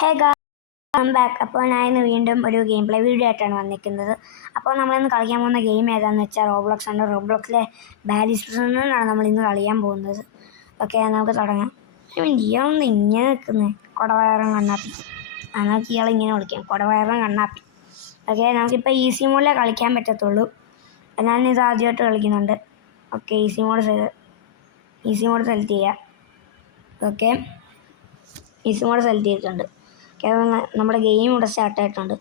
Hey guys back. അപ്പോൾ ഞാൻ ഇന്ന് വീണ്ടും ഒരു ഗെയിം പ്ലേ വീഡിയോ ആയിട്ടാണ് വന്നിരിക്കുന്നത്. അപ്പോൾ നമ്മളിന്ന് കളിക്കാൻ പോകുന്ന ഗെയിം ഏതാണെന്ന് വെച്ചാൽ റോബ്ലോക്സ് ആണ്. റോബ്ലോക്സിലെ ബാരിസ്റ്ററിനാണ് നമ്മൾ ഇന്ന് കളിക്കാൻ പോകുന്നത്. ഓക്കെ, നമുക്ക് തുടങ്ങാം. ഇയാളൊന്ന് ഇങ്ങനെ നിൽക്കുന്നത് കുടവയറും കണ്ണാപ്പി. നമുക്ക് ഇയാൾ ഇങ്ങനെ വിളിക്കാം, കുടവയറും കണ്ണാപ്പി. ഓക്കെ, നമുക്കിപ്പോൾ ഈസി മോഡിലേ കളിക്കാൻ പറ്റത്തുള്ളൂ. ഞാനിത് ആദ്യമായിട്ട് കളിക്കുന്നുണ്ട്. ഓക്കെ, ഈസി മോഡ് സെലക്ട് ചെയ്യുക. ഓക്കെ, ഈസി മോഡ് സെലക്ട് ചെയ്തിട്ടുണ്ട്. നമ്മുടെ ഗെയിം ഇവിടെ സ്റ്റാർട്ടായിട്ടുണ്ട്.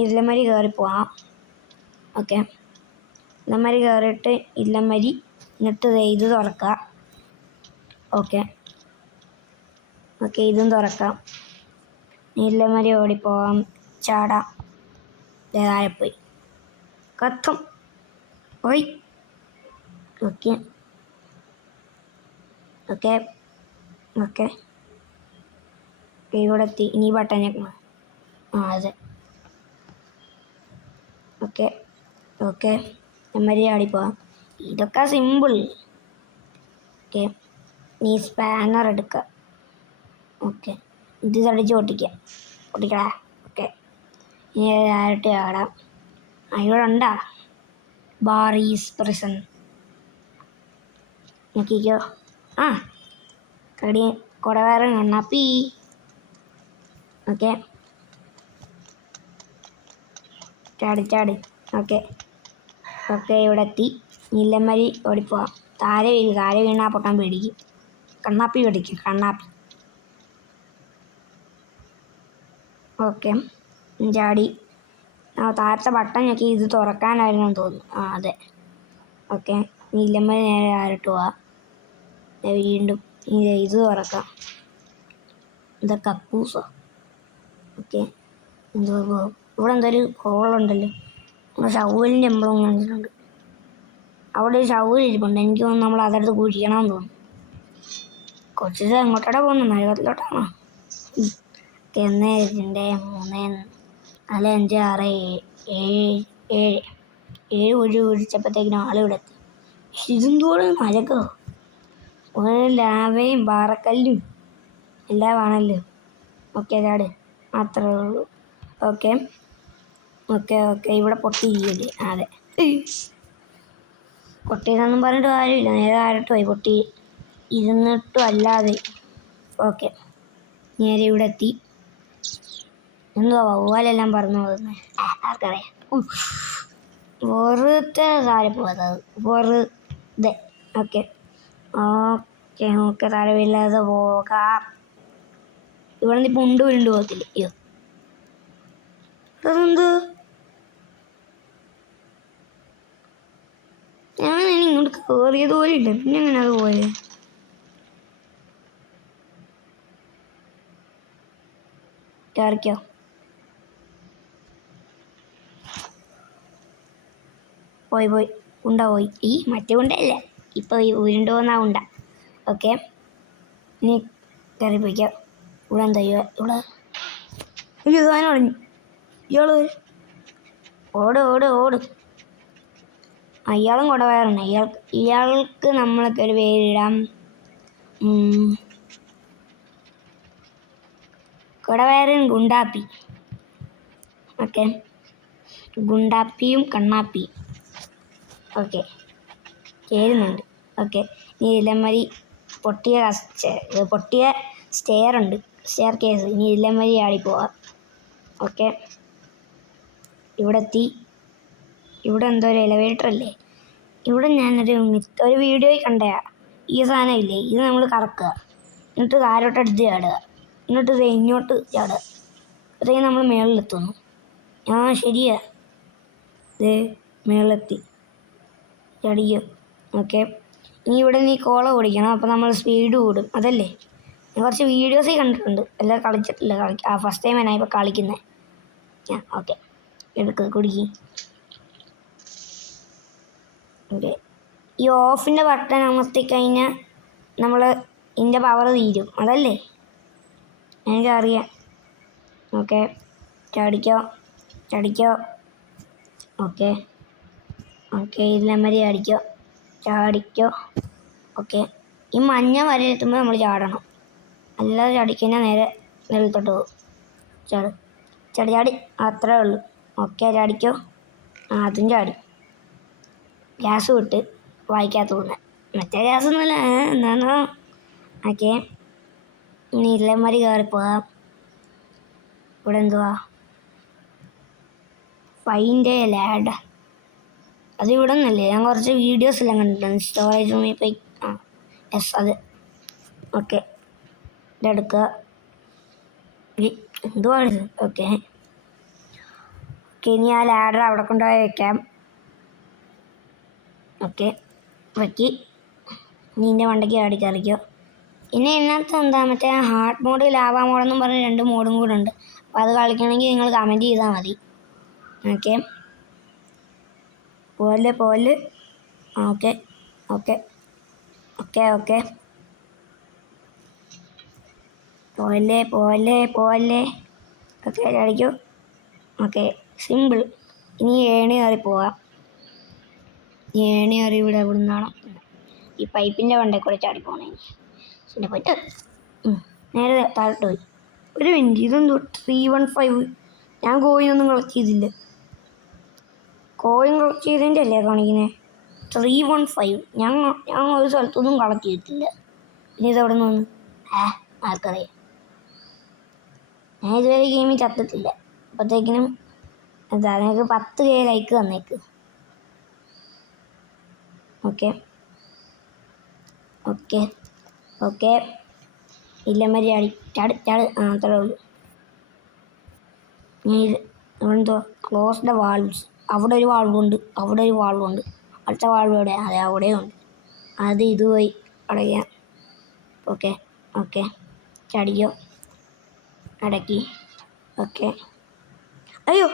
ഇല്ലമരി കയറി പോവാം. ഓക്കെ, ഇല്ലമരി കയറിയിട്ട് ഇല്ലമരി എന്നിട്ട് ഇത് തുറക്കുക. ഓക്കെ, ഇതും തുറക്കാം. ഇല്ലമരി ഓടിപ്പോവാം, ചാടാം. താഴെപ്പോയി കത്തും പോയി. ഓക്കെ ഓക്കെ ഓക്കെ ഇവിടെ എത്തി. ഇനി ബട്ടൺ ഞെക്കണം. അതെ. ഓക്കെ എമ്മരി ആടിപ്പോവാം. ഇതൊക്കെ സിമ്പിൾ. ഓക്കെ, നീ സ്പാനർ എടുക്കുക. ഓക്കെ, ഇത് തടിച്ച് പൊട്ടിക്കടാ. ഓക്കെ, ഇനി ആയിട്ട് ആടാം. ഇവിടെ ഉണ്ടാ ബാറീസ് പ്രിസൺ നോക്കിക്കോ. കടി കുടവേറും കണ്ണാപ്പി. ഓക്കെ, ചാടി. ഓക്കെ ഇവിടെ എത്തി. ഇല്ലമരി ഓടിപ്പോവാം. താഴെ വീണാ പൊട്ടാൻ പേടിക്കും. കണ്ണാപ്പി പേടിക്കും, കണ്ണാപ്പി. ഓക്കെ, ചാടി. താഴത്തെ ബട്ടൺ ഞെക്കി ഇത് തുറക്കാനായിരുന്നു തോന്നുന്നു. അതെ. ഓക്കെ, ഇല്ലമരി നേരെ ആരിട്ട് പോവാം. വീണ്ടും ഇത് തുറക്കാം. എന്താ കക്കൂസോ? ഓക്കെ, ഇവിടെ എന്തൊരു ഹോളുണ്ടല്ലോ. ഷവലിൻ്റെ എംബ്ലം കണ്ടിട്ടുണ്ട്. അവിടെ ഒരു ഷവൽ ഇരിപ്പുണ്ട്. എനിക്ക് തോന്നുന്നു നമ്മൾ അതെടുത്ത് കുഴിക്കണമെന്ന് തോന്നുന്നു. കൊച്ചിത് എങ്ങോട്ടോടെ പോകുന്നു? നരകത്തിലോട്ടാണോ? 1 2 3 4 5 6 7 കുഴിച്ചപ്പോഴത്തേക്കിനും ആളിവിടെ എത്തി. ഇതെന്തോളം നരകോ? ഒരു ലാവയും പാറക്കല്ലും എല്ലാം ആണല്ലോ. ഓക്കെ, ചാട്. അത്രേ ഉള്ളൂ. ഓക്കെ ഇവിടെ പൊട്ടിയിരിക്കില്ലേ? അതെ, പൊട്ടിയതൊന്നും പറഞ്ഞിട്ട് കാര്യമില്ല. നേരെ ആരട്ട് പോയി പൊട്ടി ഇരുന്നിട്ടും അല്ലാതെ. ഓക്കെ, നേരെ ഇവിടെ എത്തി. എന്തുവാ വവ്വാലെല്ലാം പറഞ്ഞു പോകുന്നത്? ആർക്കറിയാം. വെറുതെ താഴെ പോകാത്തത് വെറുതെ. ഓക്കെ താഴെ വീഴാതെ പോകാം. ഇവിടെ നിന്ന് ഇപ്പം ഉരുണ്ട് പോകത്തില്ല. അയ്യോ, അതെന്ത്? ഞാനിനി ഇങ്ങോട്ട് കയറിയത് പോലെ ഇല്ല. പിന്നെ എങ്ങനെ അത് പോയത്? കയറിക്കോ. പോയി പോയി. ഈ മറ്റേ ഉണ്ടല്ലേ ഇപ്പോൾ ഉരുണ്ട് പോകുന്ന ഉണ്ട. ഓക്കെ, ഇനി കയറിപ്പോയിക്കോ. ഇവിടെ എന്താ ഇവിടെ? അയ്യോ, സാധനം പറഞ്ഞു. ഇയാള് ഓട്. അയാളും കുടവയറുണ്ട്. ഇയാൾക്ക് നമ്മളൊക്കെ ഒരു പേരിടാം. കുടവയറും ഗുണ്ടാപ്പി. ഓക്കെ, ഗുണ്ടാപ്പിയും കണ്ണാപ്പിയും. ഓക്കെ, ചേരുന്നുണ്ട്. ഓക്കെ, ഇനി ഇല്ലമരി പൊട്ടിയ സ്റ്റെയർ കേസ്. ഇനി ഇല്ലമരി ആടിപ്പോവാം. ഓക്കെ, ഇവിടെ എത്തി. ഇവിടെ എന്തോ ഒരു എലവേറ്റർ അല്ലേ? ഇവിടെ ഞാനൊരു വീഡിയോയിൽ കണ്ടയാ. ഈ സാധനം ഇല്ലേ, ഇത് നമ്മൾ കറക്കുക. എന്നിട്ട് താഴോട്ടെടുത്ത് ചാടുക. എന്നിട്ട് ഇത് ഇങ്ങോട്ട് ചാടുക. അതൊക്കെ നമ്മൾ മേളിലെത്തുന്നു. ശരിയാ. ഇത് മേളിലെത്തി. ചടിയോ. ഓക്കെ, ഇനി ഇവിടെ നീ കോള ഓടിക്കണം. അപ്പോൾ നമ്മൾ സ്പീഡ് കൂടും. അതല്ലേ? ഞാൻ കുറച്ച് വീഡിയോസിൽ കണ്ടിട്ടുണ്ട്. എല്ലാം കളിച്ചിട്ടില്ല. ഫസ്റ്റ് ടൈം എന്നാണ് ഇപ്പോൾ കളിക്കുന്നത്. ഓക്കെ, കുടിക്കും. ഓക്കെ, ഈ ഓഫിൻ്റെ ബട്ടൺ അമർത്തി കഴിഞ്ഞാൽ നമ്മൾ ഇതിൻ്റെ പവർ തീരും. അതല്ലേ? എനിക്കറിയാം. ഓക്കെ, ചാടിക്കോ. ഓക്കെ ഇല്ലമരി ചാടിക്കോ. ഓക്കെ, ഈ മഞ്ഞ വര എത്തുമ്പോൾ നമ്മൾ ചാടണം. അല്ലാതെ ചാടിക്കഴിഞ്ഞാൽ നേരെ നിലത്തോട്ട് പോകും. ചാട് ചാടി ചാടി, അത്രേ ഉള്ളൂ. ഓക്കെ ചാടിക്കോ. അതും ചാടി. ഗ്യാസ് വിട്ട് വായിക്കാത്ത തോന്നുന്നത്, മറ്റേ ഗ്യാസൊന്നുമില്ല. എന്താണോ? ഓക്കെ, ഇനി ഇല്ലമാരി കയറിപ്പോകാം. ഇവിടെ എന്തുവാ? ഫൈൻ്റെ ലാഡ്. അത് ഇവിടെ നിന്നല്ലേ? ഞാൻ കുറച്ച് വീഡിയോസ് എല്ലാം കണ്ടിട്ടുണ്ട്. സ്റ്റോറേജ് റൂമിൽ പോയി. യെസ് അത്. ഓക്കെ, ഇതെടുക്കുക. എന്തുവാണിത്? ഓക്കെ ഓക്കെ, ഇനി ആ ലാഡർ അവിടെ കൊണ്ടുപോയി വയ്ക്കാം. ഓക്കെ വയ്ക്കി. ഇനി ഇതിൻ്റെ മണ്ടയ്ക്ക് ചാടി കയറിക്കോ. ഇനി ഇതിനകത്ത് എന്താ മറ്റേ ഹാർഡ് മോഡ്, ലാവ മോഡെന്നും പറഞ്ഞ് 2 മോഡും കൂടെ ഉണ്ട്. അപ്പോൾ അത് കളിക്കണമെങ്കിൽ നിങ്ങൾ കമൻറ്റ് ചെയ്താൽ മതി. ഓക്കെ, പോലെ ഓക്കെ ഓക്കെ ഓക്കെ ഓക്കെ പോലെ ഓക്കെ ചാടിക്കോ. Okay simple. ഇനി ഏണി കയറി പോവാം. ഏണി കയറി ഇവിടെ നിന്നാണോ ഈ പൈപ്പിൻ്റെ വണ്ടേ കൂടെ ചാടിപ്പോണേ. പിന്നെ പോയിട്ട് നേരെ താഴോട്ട് പോയി. ഒരു മിനിറ്റ്, ഇതെന്തോ 315? ഞാൻ കോയിനൊന്നും കളക്ട് ചെയ്തില്ല. കോയിൻ കളക്ട് ചെയ്തതിൻ്റെ അല്ലേ കാണിക്കുന്നത് 315? ഞാൻ ഒരു സ്ഥലത്തൊന്നും കളക്ട് ചെയ്തിട്ടില്ല. പിന്നെ ഇതെവിടെ നിന്ന് വന്നു? ആർക്കറിയാം. ഞാൻ ഇതുവരെ ഗെയിമിൽ ചത്തിട്ടില്ല. അപ്പോഴത്തേക്കിനും എന്താ, നിങ്ങൾക്ക് 10K ലൈക്ക് തന്നേക്ക്. ഓക്കെ ഓക്കെ ഓക്കെ ഇല്ലമ്മ ചാടി അത്രേ ഉള്ളൂ. എന്തോ ക്ലോസ് ദ വാൾവ്സ്. അവിടെ ഒരു വാൾവുണ്ട്, അവിടെ ഒരു വാൾവുണ്ട്. അടുത്ത വാൾവ് എവിടെ? അതെ അവിടെയും ഉണ്ട്. അത് ഇതുപോയി അടയ്ക്കാം. ഓക്കെ ഓക്കെ ചാടിക്കോ. അടക്കി. ഓക്കെ അയ്യോ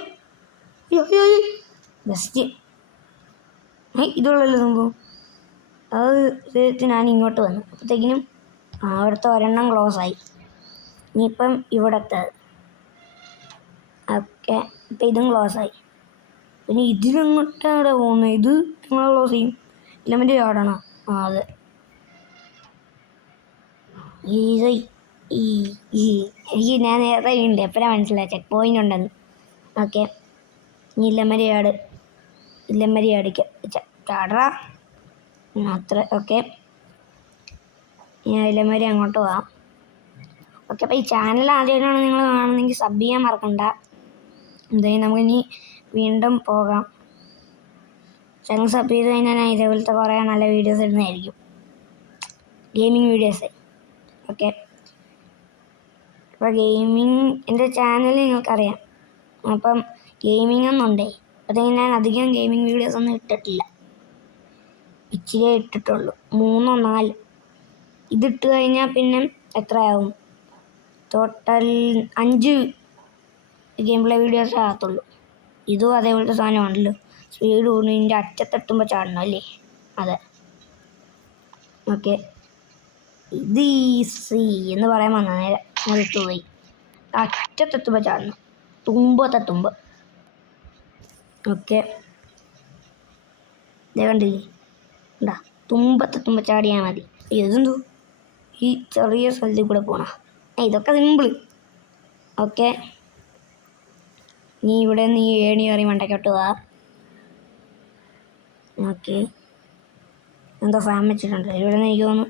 ബെസ്റ്റ്. ഇതുള്ളല്ലോ സംഭവം. അത് ഞാൻ ഇങ്ങോട്ട് വന്നു. അപ്പോഴത്തേക്കിനും അവിടുത്തെ ഒരെണ്ണം ക്ലോസ് ആയി. ഇനിയിപ്പം ഇവിടുത്തെ ഓക്കെ, ഇപ്പം ഇതും ക്ലോസ് ആയി. പിന്നെ ഇതിലെങ്ങോട്ടാണ് പോകുന്നത്? ഇത് നിങ്ങൾ ക്ലോസ് ചെയ്യും. ഇല്ലമ്മൻ്റെ ചാടണോ? അതെ. എനിക്ക് ഞാൻ നേരത്തെ ഉണ്ട്, എപ്പോഴാണ് മനസ്സിലായി ചെക്ക് പോയിൻ്റ് ഉണ്ടെന്ന്. ഓക്കെ, ഇനി ഇല്ലമ്മരി ചാടറാ അത്ര. ഓക്കെ, ഞാൻ ഇല്ലമ്മരി അങ്ങോട്ട് പോവാം. ഓക്കെ, അപ്പോൾ ഈ ചാനൽ ആദ്യമായിട്ടാണ് നിങ്ങൾ കാണുന്നതെങ്കിൽ സബ് ചെയ്യാൻ മറക്കണ്ട. എന്തായാലും നമുക്കിനി വീണ്ടും പോകാം. ചാനൽ സബ് ചെയ്ത് കഴിഞ്ഞാൽ ഞാൻ ഇതേപോലത്തെ കുറേ നല്ല വീഡിയോസ് ഇടുന്നതായിരിക്കും, ഗെയിമിങ് വീഡിയോസ്. ഓക്കെ, അപ്പോൾ എൻ്റെ ചാനൽ നിങ്ങൾക്കറിയാം. അപ്പം ഗെയിമിംഗ് ഒന്നുണ്ടേ, അപ്പോഴത്തേക്കും ഞാൻ അധികം ഗെയിമിംഗ് വീഡിയോസ് ഒന്നും ഇട്ടിട്ടില്ല. ഇച്ചിരി ഇട്ടിട്ടുള്ളൂ, 3 or 4. ഇതിട്ട് കഴിഞ്ഞാൽ പിന്നെ എത്രയാവും? ടോട്ടൽ 5 ഗെയിം പ്ലേ വീഡിയോസ് ആകത്തുള്ളൂ. ഇതും അതേപോലത്തെ സാധനമാണല്ലോ, സ്പീഡ് കൂടുന്നതിൻ്റെ അറ്റത്തെത്തുമ്പോൾ ചാടണം അല്ലേ? അതെ. ഓക്കെ, ഇത് ഈസി എന്ന് പറയാൻ വന്ന നേരെ നിർത്ത് പോയി. അറ്റത്തെത്തുമ്പോൾ ചാടണം, തുമ്പത്തെത്തുമ്പോൾ. ഓക്കെ, ഇതേ കണ്ടില്ലേ? എന്താ തുമ്പത്തെത്തുമ്പോൾ ചാടിയാൽ മതി. ഇതെന്തോ ഈ ചെറിയ സ്ഥലത്തിൽ കൂടെ പോണ? ഇതൊക്കെ സിമ്പിൾ. ഓക്കെ, നീ ഇവിടെ നീ ഏണി കയറി മണ്ടയ്ക്കോട്ട് പോവാ. ഓക്കെ, എന്തോ ഫാൻ വെച്ചിട്ടുണ്ട്. ഇവിടെ നിന്ന് എനിക്ക് തോന്നുന്നു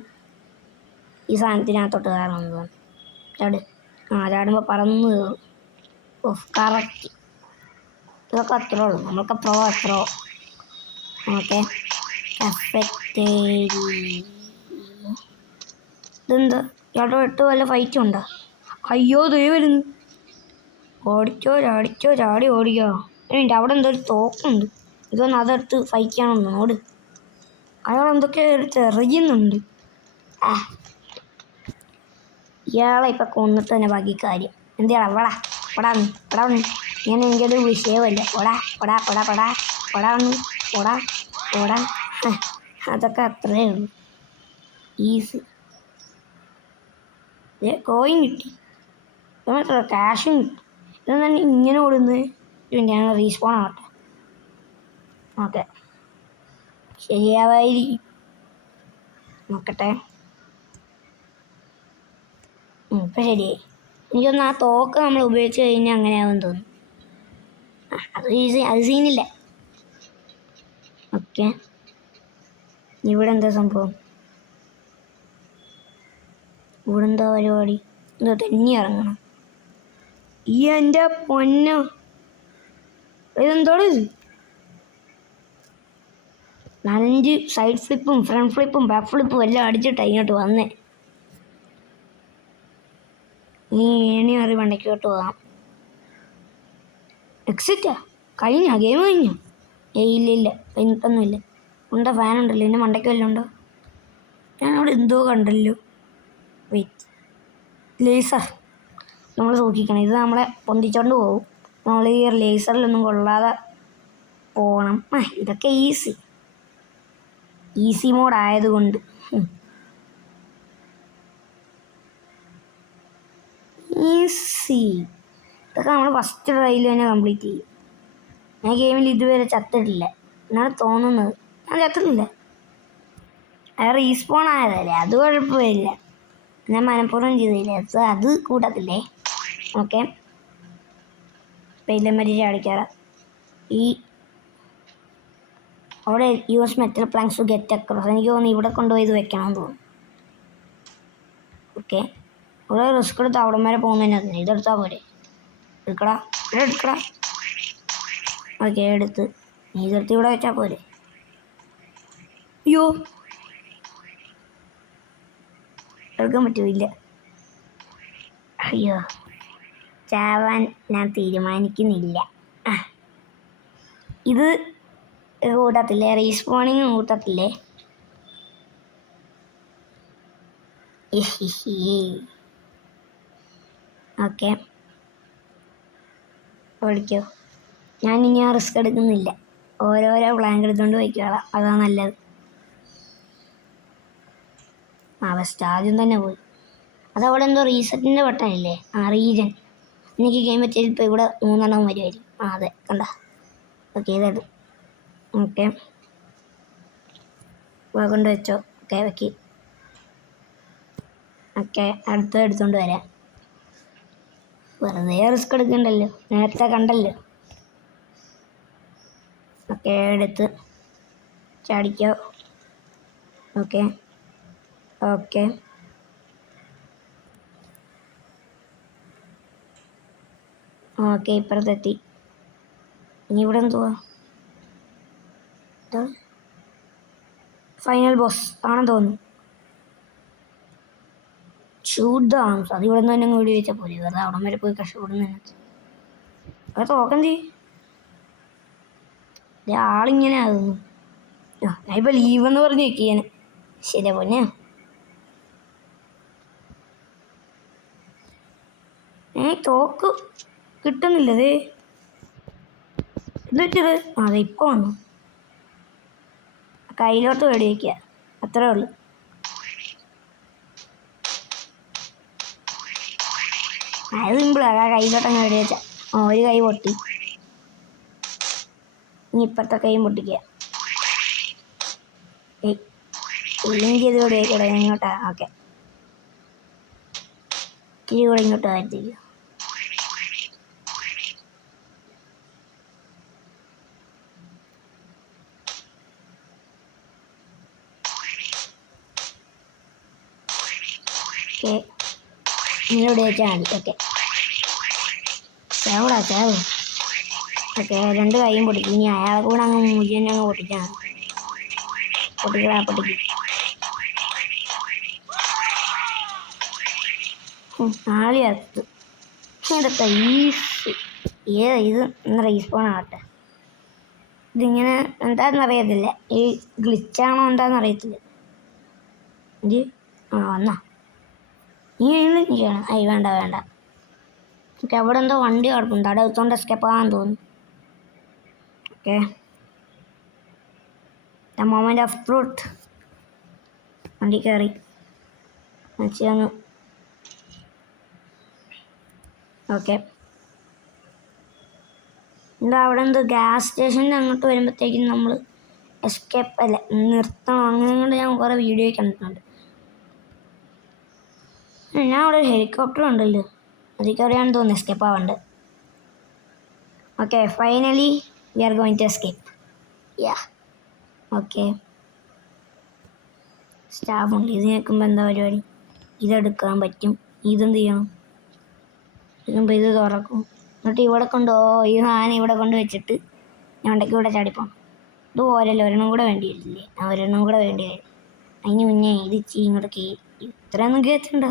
ഈ സാധനത്തിനകത്തോട്ട് കയറണമെന്ന് തോന്നുന്നു. ചാടുമ്പോൾ പറന്ന് കയറും. കറക്റ്റ്. ഇതൊക്കെ അത്രേ ഉള്ളൂ, നമ്മൾക്ക് അത്രോ. ഓക്കെ, ഇതെന്താ ഇയാളുടെ വെട്ട് വല്ല ഫൈറ്റും ഉണ്ടോ? അയ്യോ ദേ വരുന്നു. ഓടിച്ചോ ചാടി ഓടിക്കോ. അവിടെ എന്തോ ഒരു തോക്കുണ്ട്, ഇതൊന്നും അതെടുത്ത് ഫൈറ്റ് ചെയ്യണമെന്ന് ഓട്. അയാൾ എന്തൊക്കെയോ എടുത്ത് എറിയുന്നുണ്ട്. ഇയാളെ ഇപ്പം കൊന്നിട്ട് തന്നെ ബാക്കി കാര്യം. എന്തിയാടാ പടാ ഇങ്ങനെ എനിക്കൊരു വിഷയമല്ല. ഓടാ അതൊക്കെ അത്രേ ഉള്ളൂ, ഈസി. കോയിൻ കിട്ടി, ക്യാഷും കിട്ടി. ഇതെന്താണ് ഇങ്ങനെ ഓടുന്നത്? ഞാൻ റീസ്പോൺ ആവട്ടെ. ഓക്കെ, ശരിയാവായിരിക്കും, നോക്കട്ടെ. ഇപ്പം ശരിയായി. എനിക്കൊന്ന് ആ തോക്ക് നമ്മൾ ഉപയോഗിച്ച് കഴിഞ്ഞാൽ അങ്ങനെയാവും തോന്നുന്നു. അത് സീനില്ല. ഓക്കെ, ഇവിടെ എന്താ സംഭവം? ഇവിടെ എന്താ പരിപാടി? എന്താ തെന്നി ഇറങ്ങണം? ഈ എൻ്റെ പൊന്നോ, ഇതെന്തോട് ഇത്? 5 സൈഡ് ഫ്ലിപ്പും ഫ്രണ്ട് ഫ്ലിപ്പും ബാക്ക് ഫ്ലിപ്പും എല്ലാം അടിച്ചിട്ടാണ് ഇങ്ങോട്ട് വന്നേ. ഈ ഏണി മാറി വണ്ടിക്കോട്ട് പോകാം. എക്സിറ്റാ? കഴിഞ്ഞോ? ഗെയിം കഴിഞ്ഞോ? ഇല്ല കഴിഞ്ഞിട്ടൊന്നുമില്ല. ഉണ്ടോ? ഫാനുണ്ടല്ലോ. എൻ്റെ മണ്ടയ്ക്ക് വല്ലതും ഉണ്ടോ? ഞാനവിടെ എന്തോ കണ്ടല്ലോ. വെയിറ്റ്, ലേസർ നമ്മൾ സൂക്ഷിക്കണം. ഇത് നമ്മളെ പൊന്തിച്ചോണ്ട് പോകും. നമ്മൾ ഈ ലേസറിലൊന്നും കൊള്ളാതെ പോകണം. ഇതൊക്കെ ഈസി മോഡ് ആയതുകൊണ്ട്. ഈസി. ഇതൊക്കെ നമ്മൾ ഫസ്റ്റ് ട്രൈയിൽ തന്നെ കംപ്ലീറ്റ് ചെയ്യും. ഞാൻ ഗെയിമിൽ ഇതുവരെ ചത്തിട്ടില്ല എന്നാണ് തോന്നുന്നത്. ഞാൻ ചത്തിട്ടില്ല. അത് റീസ്പോൺ ആയതല്ലേ, അത് കുഴപ്പമില്ല. ഞാൻ മനഃപൂർവ്വം ചെയ്തില്ല. അത് കൂട്ടത്തില്ലേ? ഓക്കെ, പെയിലെ മരി ചാടിക്കാറ. ഈ അവിടെ use metal planks to get across. എനിക്ക് തോന്നുന്നു ഇവിടെ കൊണ്ടുപോയി ഇത് വെക്കണമെന്ന് തോന്നുന്നു. ഓക്കെ, ഇവിടെ റിസ്ക് എടുത്ത് അവിടെ വരെ പോകുന്നതിനകത്ത് ഇതെടുത്താൽ പോരെ? എടുക്കടാ. ഓക്കെ, എടുത്ത് നീ ഇതെടുത്ത് ഇവിടെ വെച്ചാൽ പോരെ? അയ്യോ, എടുക്കാൻ പറ്റുമില്ല. അയ്യോ, ചാവാൻ ഞാൻ തീരുമാനിക്കുന്നില്ല. ഇത് കൂട്ടത്തില്ലേ? റീസ്പോണിങ് കൂട്ടത്തില്ലേ? ഓക്കെ, വിളിക്കോ? ഞാനിനി ആ റിസ്ക് എടുക്കുന്നില്ല. ഓരോരോ പ്ലാങ്ക് എടുത്തുകൊണ്ട് വയ്ക്കുക, അതാണ് നല്ലത്. ഫസ്റ്റ് ആദ്യം തന്നെ പോയി. അതവിടെ എന്തോ റീസെറ്റിൻ്റെ ബട്ടണില്ലേ? റീജൻ. എനിക്ക് ഗെയിം പറ്റിയത് ഇപ്പോൾ ഇവിടെ 3 വരുമായിരിക്കും. അതെ, കണ്ട. ഓക്കെ, ഇതായിട്ട്. ഓക്കെ, കൊണ്ട് വെച്ചോ. ഓക്കെ, വെക്കി. ഓക്കെ, അടുത്ത എടുത്തുകൊണ്ട് വരാം. വെറുതെ റിസ്ക് എടുക്കണ്ടല്ലോ, നേരത്തെ കണ്ടല്ലോ. ഓക്കെ, എടുത്ത് ചാടിക്കോ. ഓക്കെ ഓക്കെ ഓക്കെ ഇപ്പുറത്തെത്തി. ഇനി ഇവിടെ എന്തുവാ? ഫൈനൽ ബോസ് ആണെന്ന് തോന്നുന്നു. Shoot the arms. അത് ഇവിടെ നിന്ന് തന്നെ കൂടി വെച്ചാൽ പോലെ. വെറുതെ അവിടം വരെ പോയി കഷ്ടപ്പെടുന്നതിനകത്ത് അത് തോക്കെന്തി ആളിങ്ങനെ ആകുന്നു. ഞാൻ ഇപ്പം ലീവെന്ന് പറഞ്ഞ് വെക്കിയാണ്. ശരിയാ പൊന്നെ. തോക്ക് കിട്ടുന്നില്ലതേ. എന്നിട്ടത് അതെ ഇപ്പോൾ വന്നു. കയ്യിലോട്ട് വെടി വയ്ക്കുക, അത്രേ ഉള്ളൂ. അത് സിമ്പിളാണ്. ആ കയ്യിലോട്ടങ്ങ് വെടി വെച്ചാൽ ഒരു കൈ പൊട്ടി. ഇനി ഇപ്പുറത്തെ കൈയും പൊട്ടിക്കുക. ഇല്ലെങ്കിൽ ഇത് വെടി വയ്ക്കൂടെ ഇങ്ങോട്ടാ? ഓക്കെ, ഇനി കൂടെ ഇങ്ങോട്ട് വരുത്തിക്കുക. ഓക്കെ, ഇങ്ങനെ വെച്ചാൽ മതി. ഓക്കെ, ചാവ്. ഓക്കെ, 2 കൈയും പൊട്ടിക്കും. ഇനി അയാളെ കൂടെ അങ്ങ് മുഴുവൻ അങ്ങ് പൊട്ടിച്ചാൽ മതി. പൊട്ടിക്കും. ആളിയത്ത് എടുത്ത ഈസ്. ഇത് റീസ്പോൺ ആവട്ടെ. ഇതിങ്ങനെ എന്താണെന്നറിയത്തില്ല. ഈ ഗ്ലിച്ചാണോ എന്താണെന്ന് അറിയത്തില്ല. ഇത് വന്നാ നീ ചെയ്യണം. വേണ്ട. ഓക്കെ, അവിടെ എന്തോ വണ്ടി കിടപ്പുണ്ട്. അവിടെ എടുത്തോണ്ട് എസ്കേപ്പ് ആകാൻ തോന്നുന്നു. Okay, the moment of truth. വണ്ടി കയറി വന്ന്. ഓക്കെ, എന്താ അവിടെ എന്തോ ഗ്യാസ് സ്റ്റേഷൻ്റെ അങ്ങോട്ട് വരുമ്പോഴത്തേക്കും നമ്മൾ എസ്കേപ്പ് അല്ല നിർത്തണം. അങ്ങനെ ഞാൻ കുറേ വീഡിയോ കണ്ടിട്ടുണ്ട്. ഞാൻ അവിടെ ഒരു ഹെലികോപ്റ്റർ ഉണ്ടല്ലോ. അതിക്കറിയാണെന്ന് തോന്നുന്നു എസ്കേപ്പ് ആവുന്നുണ്ട്. Okay finally we are going to escape. Yeah okay സ്റ്റാഫുണ്ട്. ഇത് കേൾക്കുമ്പോൾ എന്താ പരിപാടി? ഇതെടുക്കാൻ പറ്റും. ഇതെന്ത് ചെയ്യണം? ഇതുമ്പോൾ ഇത് തുറക്കും. എന്നിട്ട് ഇവിടെ ഈ സാധനം ഇവിടെ കൊണ്ട് വെച്ചിട്ട് ഞാൻ ഉണ്ടെങ്കിൽ ഇവിടെ ചാടിപ്പോണം. ഇത് പോരല്ലോ, ഒരെണ്ണം കൂടെ വേണ്ടി വരില്ലേ? ഒരെണ്ണം കൂടെ വേണ്ടി വരും. അതിന് മുന്നേ ഇത് ഇങ്ങോട്ട് ഇത്രയൊന്നും കയറ്റണ്ട.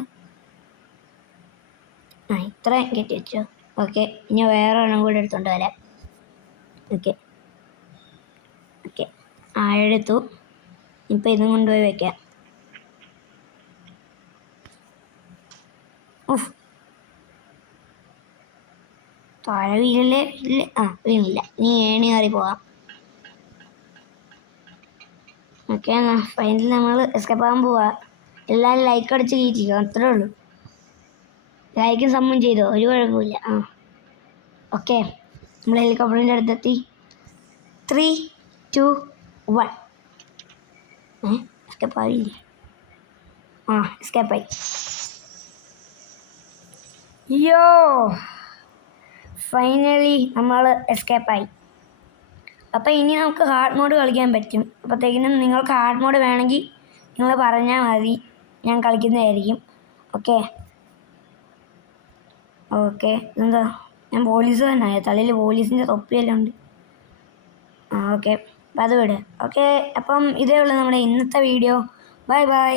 ഇത്രയും കയറ്റി വെച്ചോ. ഓക്കെ ഇനി വേറെ ഒരെണ്ണം കൂടെ എടുത്തോണ്ട് വരാം. ഓക്കെ ഓക്കെ എടുത്തു. ഇപ്പം ഇതും കൊണ്ടുപോയി വയ്ക്കാം. ഉഫ് താഴെ വീഴല്ലേ? വീണില്ല. ഇനി ഏണി കയറി പോവാം. ഓക്കെ എന്നാ ഫൈനലി നമ്മൾ എസ്കേപ്പ് ആകാൻ പോവാ. എല്ലാവരും ലൈക്ക് അടിച്ച് കയറ്റിക്കോ, അത്രേ ഉള്ളൂ. ലൈക്കും സമ്മും ചെയ്തോ, ഒരു കുഴപ്പമില്ല. ഓക്കെ നമ്മൾ ഹെലികോപ്റ്ററിൻ്റെ അടുത്തെത്തി. 3, 2, 1. എസ്കേപ്പ് ആയില്ലേ? എസ്കേപ്പായി. യോ ഫൈനലി നമ്മൾ എസ്കേപ്പായി. അപ്പോൾ ഇനി നമുക്ക് ഹാർഡ് മോഡ് കളിക്കാൻ പറ്റും. അപ്പോഴത്തേക്കിനും നിങ്ങൾക്ക് ഹാർഡ് മോഡ് വേണമെങ്കിൽ നിങ്ങൾ പറഞ്ഞാൽ മതി, ഞാൻ കളിക്കുന്നതായിരിക്കും. ഓക്കെ ഓക്കെ എന്താ ഞാൻ പോലീസ് തന്നെ, തലയിൽ പോലീസിൻ്റെ തൊപ്പിയെല്ലാം ഉണ്ട്. ഓക്കെ അപ്പം അത് വിട്. ഓക്കെ അപ്പം ഇതേ ഉള്ളൂ നമ്മുടെ ഇന്നത്തെ വീഡിയോ. Bye bye.